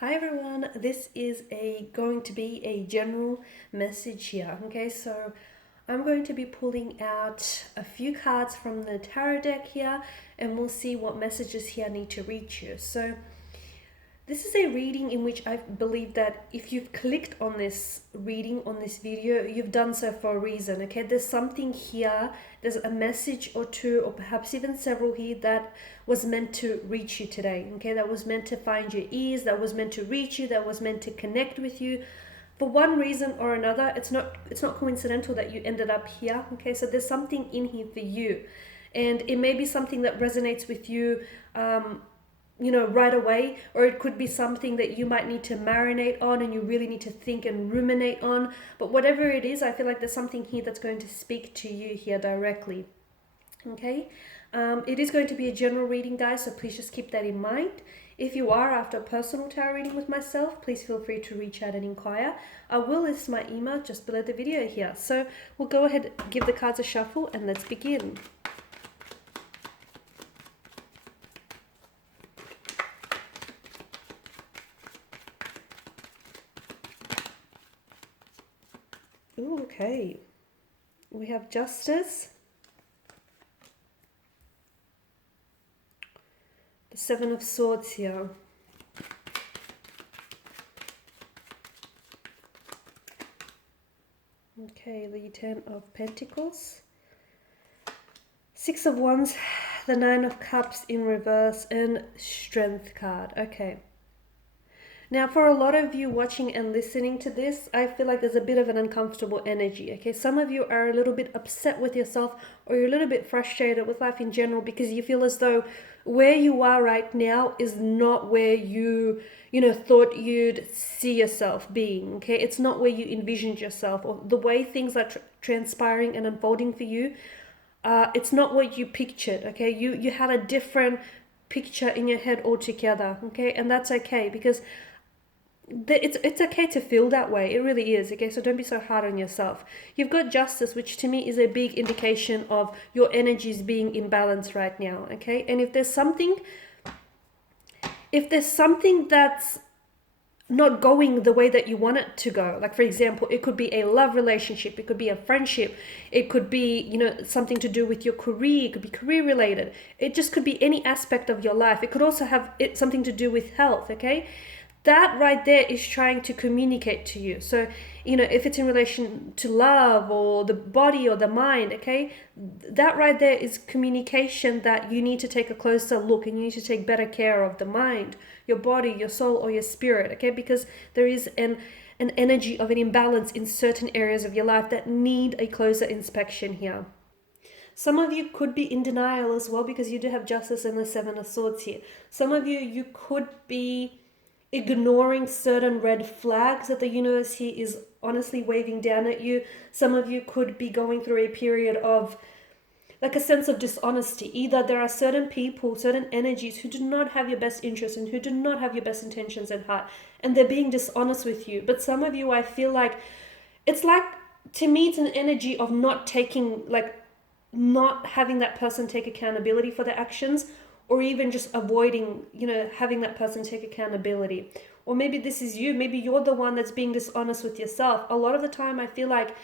Hi everyone, this is going to be a general message here. Okay, so I'm going to be pulling out a few cards from the tarot deck here and we'll see what messages here need to reach you. So this is a reading in which I believe that if you've clicked on this reading, on this video, you've done so for a reason, okay? There's something here, there's a message or two, or perhaps even several here that was meant to reach you today, okay? That was meant to find your ears, that was meant to reach you, that was meant to connect with you. For one reason or another, it's not coincidental that you ended up here, okay? So there's something in here for you. And it may be something that resonates with you, right away, or it could be something that you might need to marinate on and you really need to think and ruminate on. But whatever it is, I feel like there's something here that's going to speak to you here directly. Okay, it is going to be a general reading, guys, so please just keep that in mind. If you are after a personal tarot reading with myself, please feel free to reach out and inquire. I will list my email just below the video here. So we'll go ahead, give the cards a shuffle, and let's begin. Ooh, okay. We have Justice, the Seven of Swords here. Okay, the Ten of Pentacles, Six of Wands, the Nine of Cups in reverse, and Strength card. Okay. Now, for a lot of you watching and listening to this, I feel like there's a bit of an uncomfortable energy, okay? Some of you are a little bit upset with yourself, or you're a little bit frustrated with life in general because you feel as though where you are right now is not where you thought you'd see yourself being, okay? It's not where you envisioned yourself, or the way things are transpiring and unfolding for you. It's not what you pictured, okay? You had a different picture in your head altogether, okay? And that's okay, because it's okay to feel that way. It really is, okay? So don't be so hard on yourself. You've got Justice, which to me is a big indication of your energies being in balance right now, okay? And if there's something that's not going the way that you want it to go, like for example, it could be a love relationship, it could be a friendship, it could be something to do with your career, it could be career related, it just could be any aspect of your life. It could also have something to do with health, okay? That right there is trying to communicate to you. So if it's in relation to love or the body or the mind, okay, that right there is communication that you need to take a closer look, and you need to take better care of the mind, your body, your soul, or your spirit, okay? Because there is an energy of an imbalance in certain areas of your life that need a closer inspection here. Some of you could be in denial as well, because you do have Justice and the Seven of Swords here. Some of you could be ignoring certain red flags that the universe here is honestly waving down at you. Some of you could be going through a period of like a sense of dishonesty. Either there are certain people, certain energies who do not have your best interests and who do not have your best intentions at heart, and they're being dishonest with you. But some of you, I feel like, it's like, to me, it's an energy of not having that person take accountability for their actions, or even just avoiding, having that person take accountability. Or maybe this is you. Maybe you're the one that's being dishonest with yourself. A lot of the time, I feel like,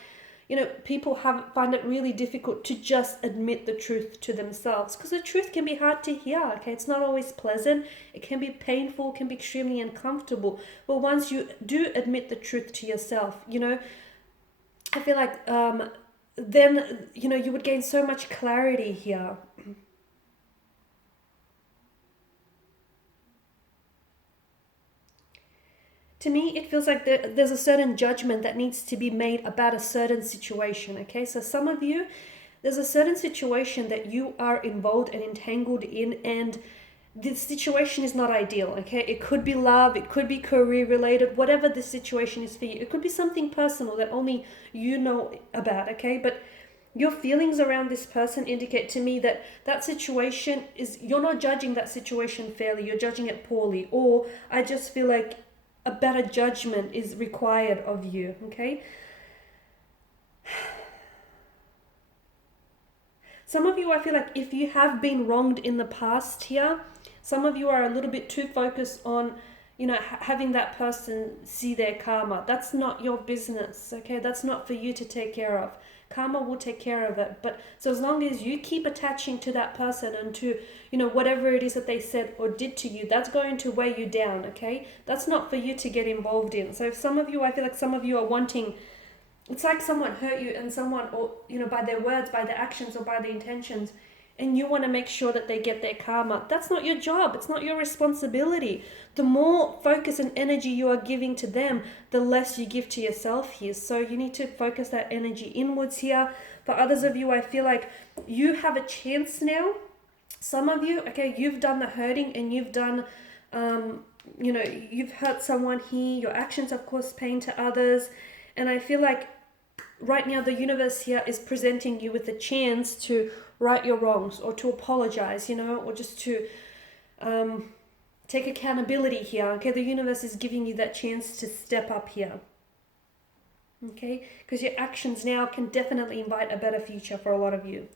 people find it really difficult to just admit the truth to themselves, because the truth can be hard to hear, okay? It's not always pleasant. It can be painful, can be extremely uncomfortable. But once you do admit the truth to yourself, I feel like then, you would gain so much clarity here. To me, it feels like there's a certain judgment that needs to be made about a certain situation, okay? So some of you, there's a certain situation that you are involved and entangled in, and this situation is not ideal, okay? It could be love, it could be career related, whatever the situation is for you. It could be something personal that only you know about, okay? But your feelings around this person indicate to me that that situation is, you're not judging that situation fairly, you're judging it poorly. Or I just feel like a better judgment is required of you, okay? Some of you, I feel like, if you have been wronged in the past here, some of you are a little bit too focused on, having that person see their karma. That's not your business, okay? That's not for you to take care of. Karma will take care of it. But so as long as you keep attaching to that person and to, whatever it is that they said or did to you, that's going to weigh you down, okay? That's not for you to get involved in. So if some of you, I feel like some of you are wanting, it's like someone hurt you and someone, or, by their words, by their actions, or by their intentions, and you want to make sure that they get their karma. That's not your job. It's not your responsibility. The more focus and energy you are giving to them, the less you give to yourself here. So you need to focus that energy inwards here. For others of you, I feel like you have a chance now. Some of you, okay, you've done the hurting and you've done, you've hurt someone here. Your actions have caused pain to others. And I feel like right now the universe here is presenting you with a chance to right your wrongs, or to apologize, or just to take accountability here. Okay, the universe is giving you that chance to step up here. Okay, because your actions now can definitely invite a better future for a lot of you.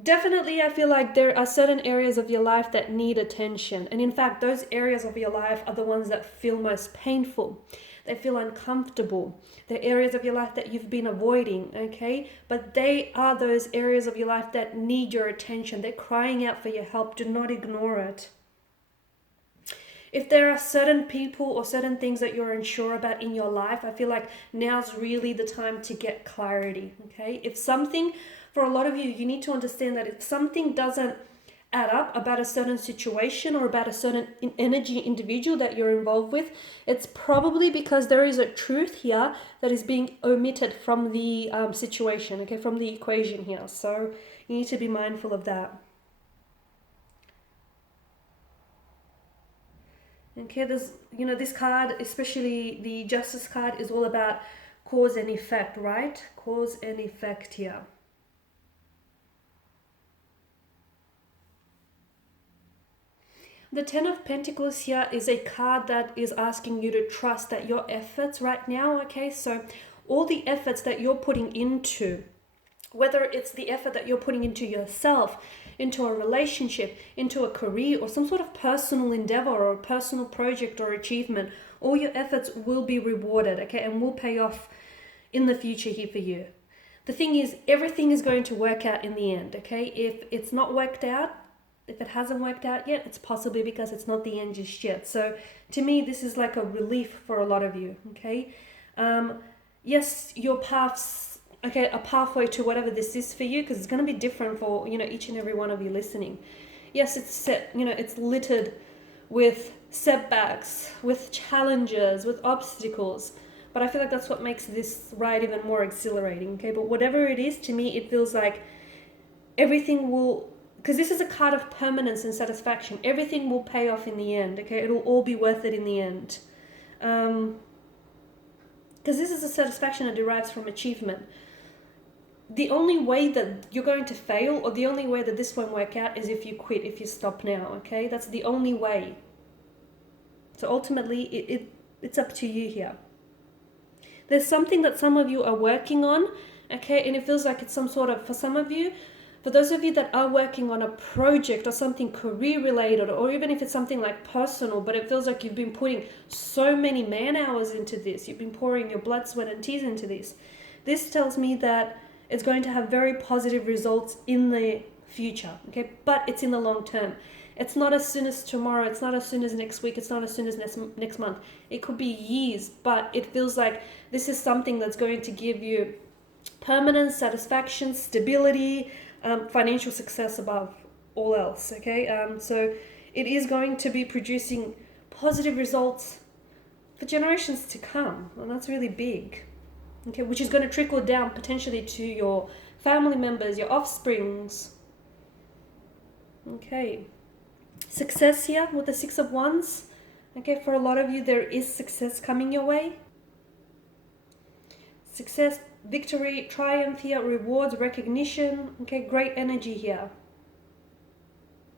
Definitely, I feel like there are certain areas of your life that need attention. And in fact, those areas of your life are the ones that feel most painful. They feel uncomfortable. They're areas of your life that you've been avoiding, okay? But they are those areas of your life that need your attention. They're crying out for your help. Do not ignore it. If there are certain people or certain things that you're unsure about in your life, I feel like now's really the time to get clarity, okay? If something, for a lot of you, you need to understand that if something doesn't add up about a certain situation or about a certain energy individual that you're involved with, it's probably because there is a truth here that is being omitted from the situation, okay, from the equation here. So you need to be mindful of that. Okay, there's, this card, especially the Justice card, is all about cause and effect, right? Cause and effect here. The Ten of Pentacles here is a card that is asking you to trust that your efforts right now, okay, so all the efforts that you're putting into, whether it's the effort that you're putting into yourself, into a relationship, into a career, or some sort of personal endeavor or a personal project or achievement, all your efforts will be rewarded, okay, and will pay off in the future here for you. The thing is, everything is going to work out in the end, okay? If it's not worked out, if it hasn't worked out yet, it's possibly because it's not the end just yet. So to me, this is like a relief for a lot of you, okay? Yes, your paths, okay, a pathway to whatever this is for you, because it's going to be different for, each and every one of you listening. Yes, it's set, it's littered with setbacks, with challenges, with obstacles. But I feel like that's what makes this ride even more exhilarating, okay? But whatever it is, to me, it feels like everything will, because this is a card of permanence and satisfaction. Everything will pay off in the end, okay? It'll all be worth it in the end. Because this is a satisfaction that derives from achievement. The only way that you're going to fail, or the only way that this won't work out, is if you quit, if you stop now, okay? That's the only way. So ultimately, it's up to you here. There's something that some of you are working on, okay? And it feels like it's some sort of, for some of you, for those of you that are working on a project or something career related, or even if it's something like personal, but it feels like you've been putting so many man hours into this, you've been pouring your blood, sweat and tears into this. This tells me that it's going to have very positive results in the future, okay? But it's in the long term. It's not as soon as tomorrow, it's not as soon as next week, it's not as soon as next month. It could be years, but it feels like this is something that's going to give you permanent satisfaction, stability, financial success above all else, okay? So it is going to be producing positive results for generations to come, and that's really big, okay? Which is going to trickle down potentially to your family members, your offsprings, okay? Success here with the Six of Wands, okay? For a lot of you, there is success coming your way. Success, victory, triumph here, rewards, recognition, okay? Great energy here.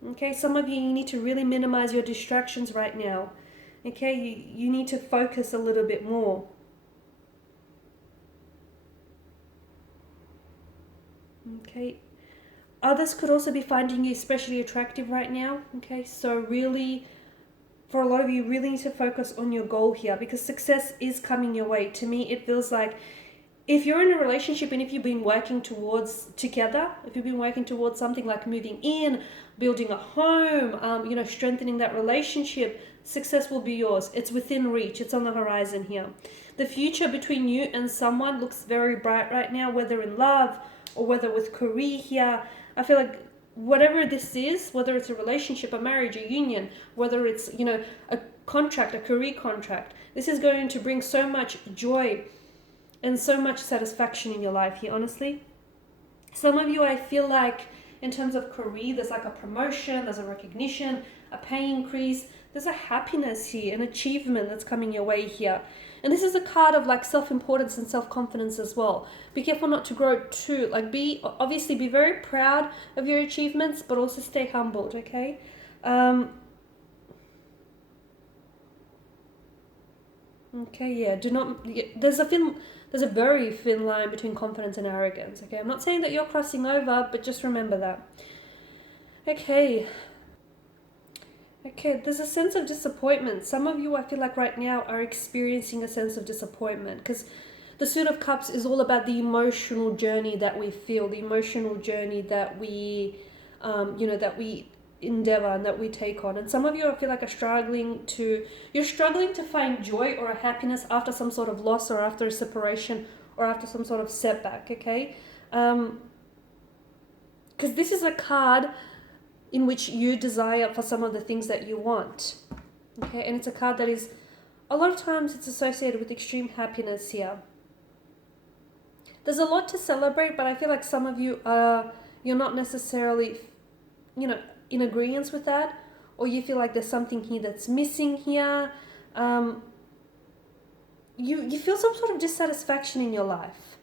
Okay, some of you need to really minimize your distractions right now. Okay, you need to focus a little bit more. Okay, others could also be finding you especially attractive right now. Okay, so really, for a lot of you, really need to focus on your goal here, because success is coming your way. To me, it feels like if you're in a relationship and if you've been working towards together, if you've been working towards something like moving in, building a home, strengthening that relationship, success will be yours. It's within reach. It's on the horizon here. The future between you and someone looks very bright right now, whether in love or whether with career here. I feel like whatever this is, whether it's a relationship, a marriage, a union, whether it's, a contract, a career contract, this is going to bring so much joy and so much satisfaction in your life here, honestly. Some of you, I feel like, in terms of career, there's like a promotion, there's a recognition, a pay increase, there's a happiness here, an achievement that's coming your way here. And this is a card of like self-importance and self-confidence as well. Be careful not to grow too, like obviously be very proud of your achievements, but also stay humbled, okay? Okay, yeah, there's a very thin line between confidence and arrogance, okay? I'm not saying that you're crossing over, but just remember that. Okay, there's a sense of disappointment. Some of you, I feel like right now, are experiencing a sense of disappointment, because the Suit of Cups is all about the emotional journey that we feel, the emotional journey that we, that we endeavor and that we take on. And some of you, I feel like, are struggling to find joy or a happiness after some sort of loss or after a separation or after some sort of setback, okay? Because this is a card in which you desire for some of the things that you want, okay? And it's a card that is, a lot of times it's associated with extreme happiness here. There's a lot to celebrate, but I feel like some of you you're not necessarily, in agreement with that, or you feel like there's something here that's missing here. You feel some sort of dissatisfaction in your life,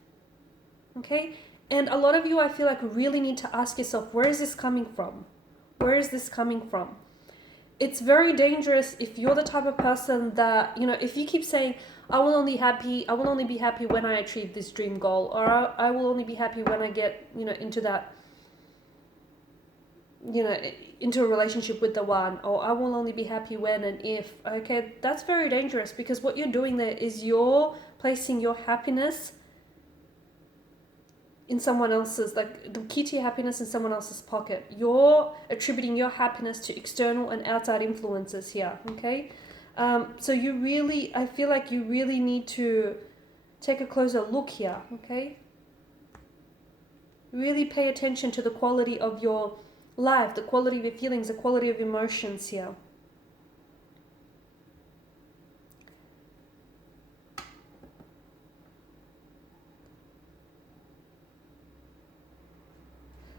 okay? And a lot of you, I feel like, really need to ask yourself, where is this coming from? Where is this coming from? It's very dangerous if you're the type of person that, if you keep saying, I will only be happy when I achieve this dream goal, or I will only be happy when I get, into that, into a relationship with the one, or I will only be happy when and if, okay, that's very dangerous, because what you're doing there is you're placing your happiness in someone else's, like the key to your happiness in someone else's pocket. You're attributing your happiness to external and outside influences here, okay? So I feel like you really need to take a closer look here, okay? Really pay attention to the quality of your life, the quality of your feelings, the quality of emotions here.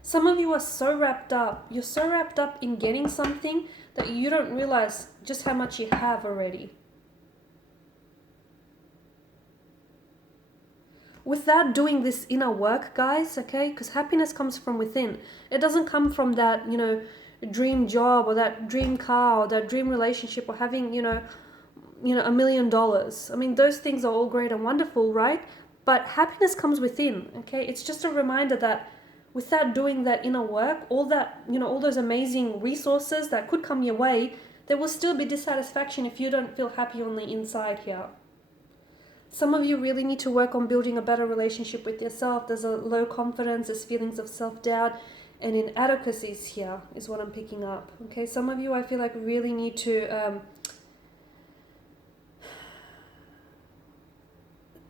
Some of you are so wrapped up. You're so wrapped up in getting something that you don't realize just how much you have already. Without doing this inner work, guys, okay, because happiness comes from within. It doesn't come from that, dream job or that dream car or that dream relationship or having, $1 million. I mean, those things are all great and wonderful, right? But happiness comes within, okay? It's just a reminder that without doing that inner work, all that, all those amazing resources that could come your way, there will still be dissatisfaction if you don't feel happy on the inside here. Some of you really need to work on building a better relationship with yourself. There's a low confidence, there's feelings of self-doubt and inadequacies here is what I'm picking up. Okay, some of you, I feel like, really need to...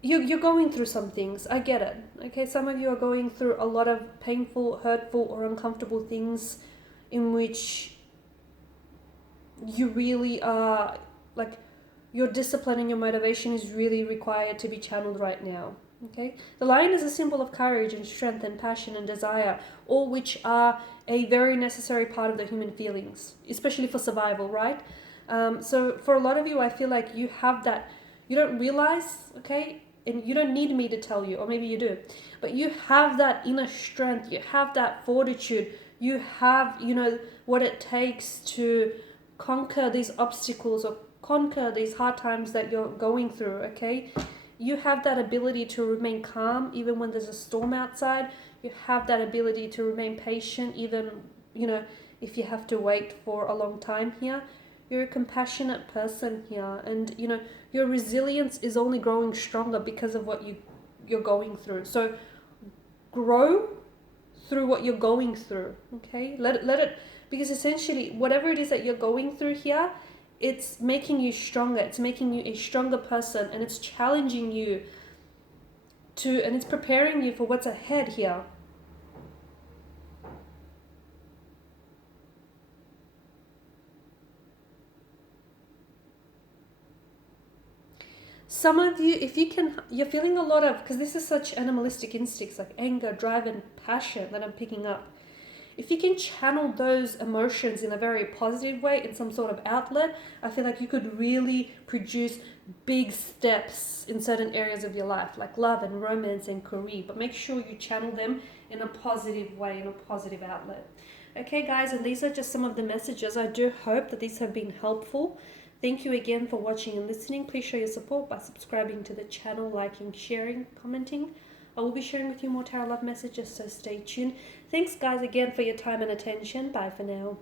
You're going through some things, I get it. Okay, some of you are going through a lot of painful, hurtful or uncomfortable things in which you really are, like, your discipline and your motivation is really required to be channeled right now, okay? The lion is a symbol of courage and strength and passion and desire, all which are a very necessary part of the human feelings, especially for survival, right? So for a lot of you, I feel like you have that, you don't realize, okay? And you don't need me to tell you, or maybe you do, but you have that inner strength, you have that fortitude, you have, what it takes to conquer these obstacles or conquer these hard times that you're going through, okay? you have that ability to remain calm even when there's a storm outside. You have that ability to remain patient even, you know, if you have to wait for a long time here. You're a compassionate person here, and you know, your resilience is only growing stronger because of what you're going through. So grow through what you're going through, okay? Let it, because essentially whatever it is that you're going through here, it's making you stronger, it's making you a stronger person, and it's challenging you to, and it's preparing you for what's ahead here. Some of you, if you can, you're feeling a lot of, because this is such animalistic instincts like anger, drive, and passion that I'm picking up. If you can channel those emotions in a very positive way, in some sort of outlet, I feel like you could really produce big steps in certain areas of your life, like love and romance and career. But make sure you channel them in a positive way, in a positive outlet. Okay, guys, and these are just some of the messages. I do hope that these have been helpful. Thank you again for watching and listening. Please show your support by subscribing to the channel, liking, sharing, commenting. I will be sharing with you more tarot love messages, so stay tuned. Thanks, guys, again for your time and attention. Bye for now.